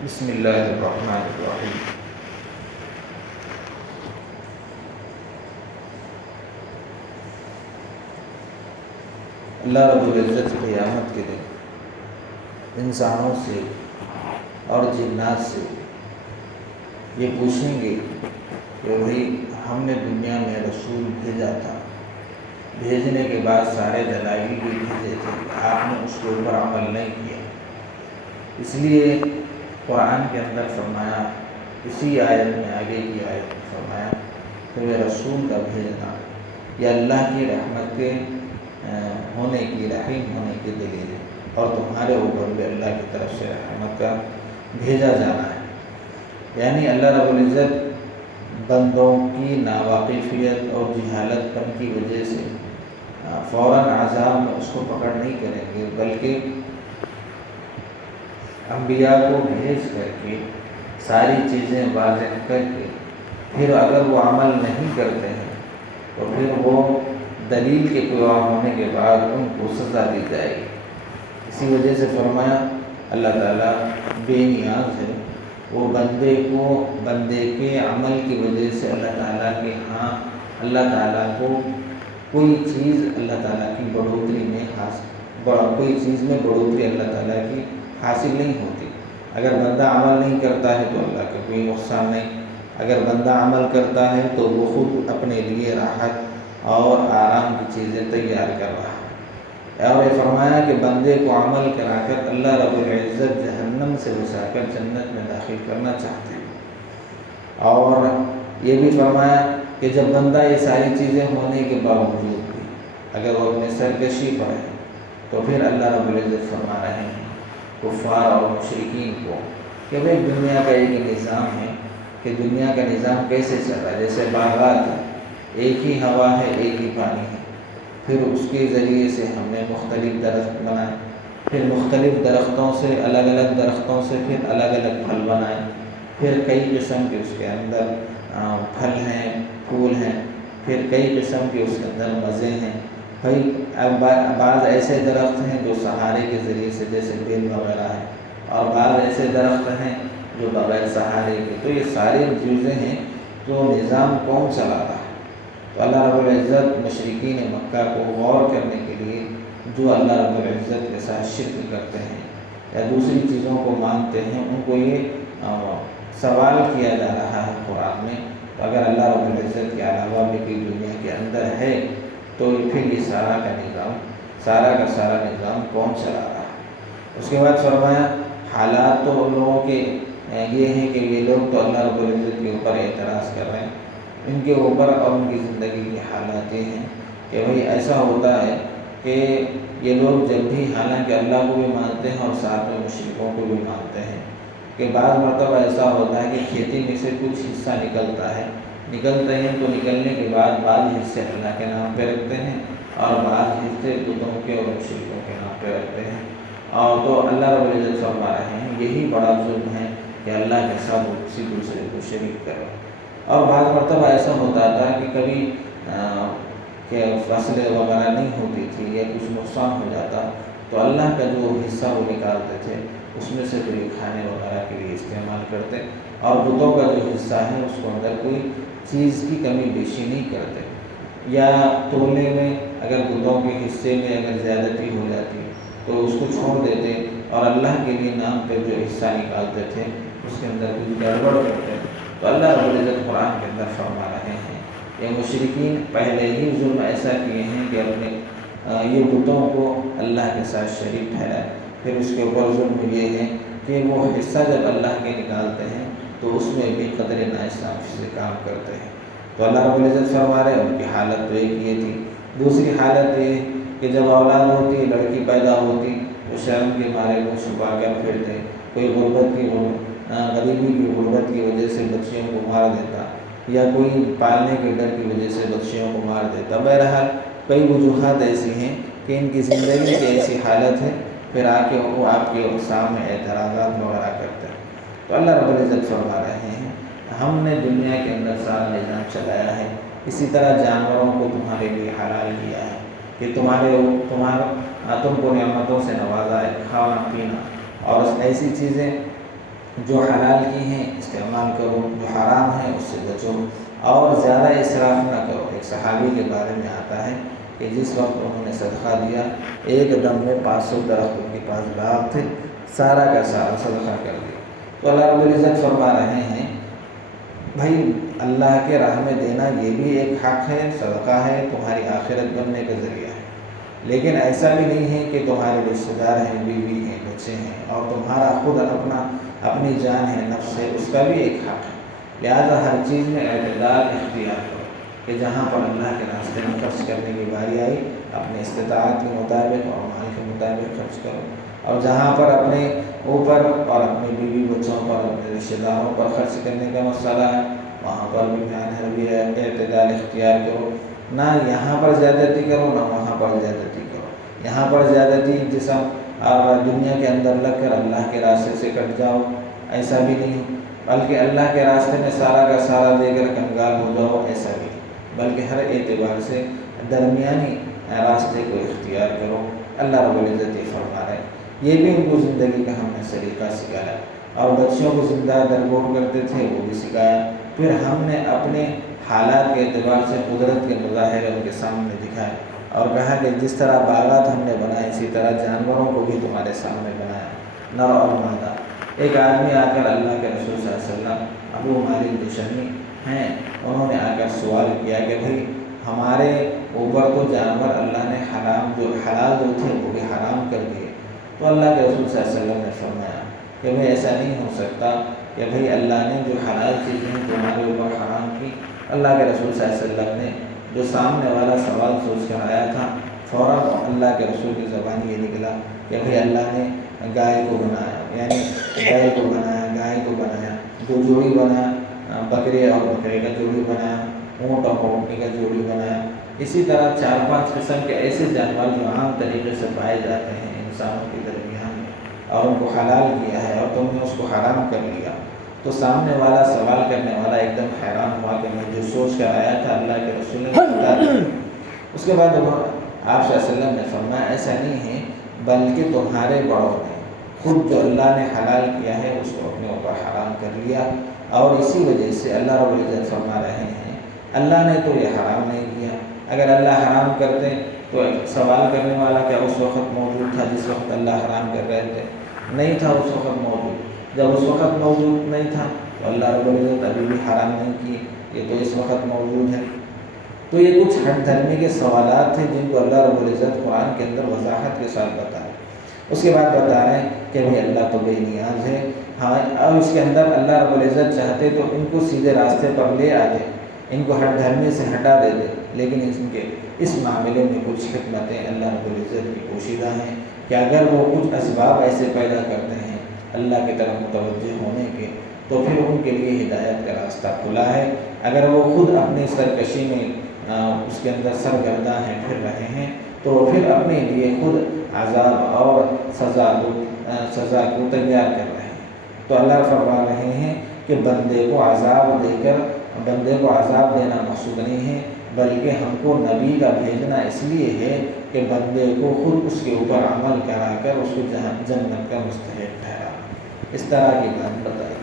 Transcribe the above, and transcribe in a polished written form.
بسم اللہ الرحمن الرحیم۔ اللہ رب العزت قیامت کے دن انسانوں سے اور جنات سے یہ پوچھیں گے کہ بھائی ہم نے دنیا میں رسول بھیجا تھا، بھیجنے کے بعد سارے دلائل بھی بھیجے تھے، آپ نے اس کے اوپر عمل نہیں کیا، اس لیے قرآن کے اندر فرمایا، اسی آیت میں آگے کی آیت میں فرمایا کہ وہ رسول کا بھیجنا یہ اللہ کی رحمت کے ہونے کی، رحیم ہونے کی دلیل ہے، اور تمہارے اوپر بھی اللہ کی طرف سے رحمت کا بھیجا جانا ہے۔ یعنی اللہ رب العزت بندوں کی ناواقفیت اور جہالت پن کی وجہ سے فوراً عذاب میں اس کو پکڑ نہیں کریں گے، بلکہ انبیاء کو بھیج کر کے ساری چیزیں واضح کر کے پھر اگر وہ عمل نہیں کرتے ہیں تو پھر وہ دلیل کے گواہ ہونے کے بعد ان کو سزا دی جائے گی۔ اسی وجہ سے فرمایا اللہ تعالیٰ بے نیاز ہے، وہ بندے کے عمل کی وجہ سے اللہ تعالیٰ کے ہاں اللہ تعالیٰ کو کوئی چیز اللہ تعالیٰ کی بڑھوتری میں کوئی چیز میں بڑھوتری اللہ تعالیٰ کی حاصل نہیں ہوتی۔ اگر بندہ عمل نہیں کرتا ہے تو اللہ کا کوئی نقصان نہیں، اگر بندہ عمل کرتا ہے تو وہ خود اپنے لیے راحت اور آرام کی چیزیں تیار کر رہا ہے۔ اور یہ فرمایا کہ بندے کو عمل کرا کر اللہ رب العزت جہنم سے بچا کر جنت میں داخل کرنا چاہتے ہیں۔ اور یہ بھی فرمایا کہ جب بندہ یہ ساری چیزیں ہونے کے باوجود بھی اگر وہ اپنے سرکشی پر ہے تو پھر اللہ رب العزت فرما رہے ہیں کفار اور مشرکین کو کہ بھئی دنیا کا ایک نظام ہے کہ دنیا کا نظام کیسے چل رہا ہے، جیسے باغات ہے، ایک ہی ہوا ہے، ایک ہی پانی ہے، پھر اس کے ذریعے سے ہم نے مختلف درخت بنائے، پھر مختلف درختوں سے الگ الگ درختوں سے پھر الگ الگ پھل بنائے، پھر کئی قسم کے اس کے اندر پھل ہیں، پھول ہیں، پھر کئی قسم کے اس کے اندر مزے ہیں۔ بھائی بعض ایسے درخت ہیں جو سہارے کے ذریعے سے جیسے بیل وغیرہ ہے، اور بعض ایسے درخت ہیں جو بغیر سہارے کے، تو یہ ساری چیزیں ہیں، تو نظام کون چلا رہا ہے؟ تو اللہ رب العزت مشرکین مکہ کو غور کرنے کے لیے جو اللہ رب العزت کے ساتھ شرک کرتے ہیں یا دوسری چیزوں کو مانتے ہیں، ان کو یہ سوال کیا جا رہا ہے قرآن میں، تو اگر اللہ رب العزت کے علاوہ بھی کوئی دنیا کے اندر ہے تو پھر یہ سارا کا سارا نظام کون چلا رہا ہے؟ اس کے بعد فرمایا حالات تو ان لوگوں کے یہ ہیں کہ یہ لوگ تو اللہ رب العزت کے اوپر اعتراض کر رہے ہیں، ان کے اوپر اور ان کی زندگی کی حالات یہ ہیں کہ بھئی ایسا ہوتا ہے کہ یہ لوگ جب بھی حالانکہ اللہ کو بھی مانتے ہیں اور ساتھ میں مشرکوں کو بھی مانتے ہیں، کہ بعض مرتبہ ایسا ہوتا ہے کہ کھیتی میں سے کچھ حصہ نکلتے ہیں تو نکلنے کے بعد بعض حصے اللہ کے نام پہ رکھتے ہیں اور بعض حصے بتوں کے اور مشرکوں کے نام پہ رکھتے ہیں، اور تو اللہ رب العزت فرما رہے ہیں یہی بڑا ظلم ہے کہ اللہ کے ساتھ کسی دوسرے کو شریک کرو۔ اور بعض مرتبہ ایسا ہوتا تھا کہ کبھی کہ فصلیں وغیرہ نہیں ہوتی تھی یا کچھ نقصان ہو جاتا تو اللہ کا جو حصہ وہ نکالتے تھے اس میں سے کوئی کھانے وغیرہ کے لیے استعمال کرتے، اور بتوں کا جو حصہ ہے اس کو اندر کوئی چیز کی کمی بیشی نہیں کرتے، یا تولنے میں اگر بتوں کے حصے میں اگر زیادتی ہو جاتی تو اس کو چھوڑ دیتے اور اللہ کے لیے نام پہ جو حصہ نکالتے تھے اس کے اندر کچھ گڑبڑ کرتے، تو اللہ رب العزت قرآن کے اندر فرما رہے ہیں یہ مشرکین پہلے ہی ظلم ایسا کیے ہیں کہ اپنے یہ بتوں کو اللہ کے ساتھ شریک ٹھہرائے، پھر اس کے اوپر ظلم یہ ہے کہ وہ حصہ جب اللہ کے نکالتے ہیں تو اس میں بھی قدر ناانصافی سے کام کرتے ہیں۔ تو اللہ رب العزت فرما رہے ہیں ان کی حالت تو ایک یہ تھی۔ دوسری حالت یہ کہ جب اولاد ہوتی، لڑکی پیدا ہوتی تو شرم کے مارے وہ چھپا کر پھرتے، کوئی غریبی کی غربت کی وجہ سے بچیوں کو مار دیتا، یا کوئی پالنے کے ڈر کی وجہ سے بچیوں کو مار دیتا۔ بہرحال کئی وجوہات ایسی ہیں کہ ان کی زندگی کی ایسی حالت ہے، پھر آ کے وہ آپ کے سامنے اعتراضات وغیرہ کرتے ہیں۔ تو اللہ رب العزت فرما رہے ہیں ہم نے دنیا کے اندر سارا نظام چلایا ہے، اسی طرح جانوروں کو تمہارے لیے حلال کیا ہے کہ تم کو نعمتوں سے نوازا ہے، کھانا پینا اور ایسی چیزیں جو حلال کی ہیں استعمال کرو، جو حرام ہے اس سے بچو، اور زیادہ اسراف نہ کرو۔ ایک صحابی کے بارے میں آتا ہے کہ جس وقت انہوں نے صدقہ دیا، ایک دم میں 500 درخت ان کے پاس باغ تھے، سارا کا سارا صدقہ کر دیا۔ تو اللہ رب العزت فرما رہے ہیں بھائی اللہ کے راہ میں دینا یہ بھی ایک حق ہے، صدقہ ہے، تمہاری آخرت بننے کا ذریعہ ہے، لیکن ایسا بھی نہیں ہے کہ تمہارے رشتہ دار ہیں، بیوی ہیں، بچے ہیں، اور تمہارا خود اپنی جان ہے، نفس ہے، اس کا بھی ایک حق ہے۔ لہذا ہر چیز میں اعتدال اختیار کرو کہ جہاں پر اللہ کے راستے میں خرچ کرنے کی باری آئی اپنے استطاعت کے مطابق اور مال کے مطابق خرچ کرو، اور جہاں پر اپنے اوپر اور اپنے بیوی بچوں پر، اپنے رشتہ داروں پر خرچ کرنے کا مسئلہ ہے وہاں پر بھی بھی اعتدال اختیار کرو، نہ یہاں پر زیادتی کرو نہ وہاں پر زیادتی کرو۔ یہاں پر زیادتی جسم اور دنیا کے اندر لگ کر اللہ کے راستے سے کٹ جاؤ، ایسا بھی نہیں، بلکہ اللہ کے راستے میں سارا کا سارا دے کر کنگال ہو جاؤ، ایسا بھی نہیں، بلکہ ہر اعتبار سے درمیانی راستے کو اختیار کرو۔ اللہ رب العزت یہ فرما رہے ہیں، یہ بھی ان کو زندگی کا ہم نے سلیقہ سکھایا، اور بچوں کو زندہ درگور کرتے تھے وہ بھی سکھایا، پھر ہم نے اپنے حالات کے اعتبار سے قدرت کے مظاہرے ان کے سامنے دکھائے، اور کہا کہ جس طرح باغات ہم نے بنائے اسی طرح جانوروں کو بھی تمہارے سامنے بنایا، نر اور مادہ۔ ایک آدمی آ کر اللہ کے رسول صلی اللہ علیہ وسلم، ابو مالک جشمی ہیں، انہوں نے آ کر سوال کیا کہ بھئی ہمارے اوپر تو جانور اللہ نے حلال جو تھے وہ بھی حرام کر دیے، تو اللہ کے رسول صلی اللہ علیہ وسلم نے فرمایا کہ بھئی ایسا نہیں ہو سکتا کہ بھئی اللہ نے جو حلال چیزیں تمہارے اوپر حرام کی۔ اللہ کے رسول صلی اللہ علیہ وسلم نے جو سامنے والا سوال سوچ کر آیا تھا، فوراً اللہ کے رسول کی زبان یہ نکلا کہ بھئی اللہ نے گائے کو بنایا، یعنی گائے کو بنایا، گائے کو بنایا، دو جوڑی بنایا، بکرے اور بکرے کا جوڑی بنایا، اونٹ اور اونٹنی کا جوڑی بنایا، اسی طرح 4-5 قسم کے ایسے جانور جو عام طریقے سے پائے جاتے ہیں انسانوں کے درمیان، اور ان کو حلال کیا ہے اور تم نے اس کو حرام کر لیا۔ تو سامنے والا سوال کرنے والا ایک دم حیران ہوا کہ میں جو سوچ کر آیا تھا اللہ کے رسول نے بتا دیا۔ اس کے بعد آپ صلی اللہ علیہ وسلم نے فرمایا ایسا نہیں ہے، بلکہ تمہارے بڑوں نے خود جو اللہ نے حلال کیا ہے اس کو اپنے اوپر حرام کر لیا، اور اسی وجہ سے اللہ رب العزت فرما رہے ہیں اللہ نے تو یہ حرام نہیں کیا۔ اگر اللہ حرام کرتے تو سوال کرنے والا کیا اس وقت موجود تھا جس وقت اللہ حرام کر رہے تھے؟ نہیں تھا اس وقت موجود۔ جب اس وقت موجود نہیں تھا تو اللہ رب العزت ابھی بھی حرام نہیں کیے، یہ تو اس وقت موجود ہے۔ تو یہ کچھ ہٹ دھرمی کے سوالات تھے جن کو اللہ رب العزت قرآن کے اندر وضاحت کے ساتھ بتائے۔ اس کے بعد بتا رہے ہیں کہ بھئی اللہ تو بے نیاز ہے، ہاں، اور اس کے اندر اللہ رب العزت چاہتے تو ان کو سیدھے راستے پر لے آتے، ان کو ہٹ دھرمی سے ہٹا دیتے، لیکن ان کے اس معاملے میں کچھ حکمتیں اللہ رب العزت کی پوشیدہ ہیں کہ اگر وہ کچھ اسباب ایسے پیدا کرتے ہیں اللہ کی طرف متوجہ ہونے کے، تو پھر ان کے لیے ہدایت کا راستہ کھلا ہے۔ اگر وہ خود اپنی سرکشی میں اس کے اندر سرگرداں ہیں، پھر رہے ہیں، تو پھر اپنے لیے خود عذاب اور سزا کو تیار کر رہے ہیں۔ تو اللہ فرما رہے ہیں کہ بندے کو عذاب دینا مقصود نہیں ہے، بلکہ ہم کو نبی کا بھیجنا اس لیے ہے کہ بندے کو خود اس کے اوپر عمل کرا کر اس کو جنت کا مستحق ٹھہرا۔ اس طرح کی بات بتائی۔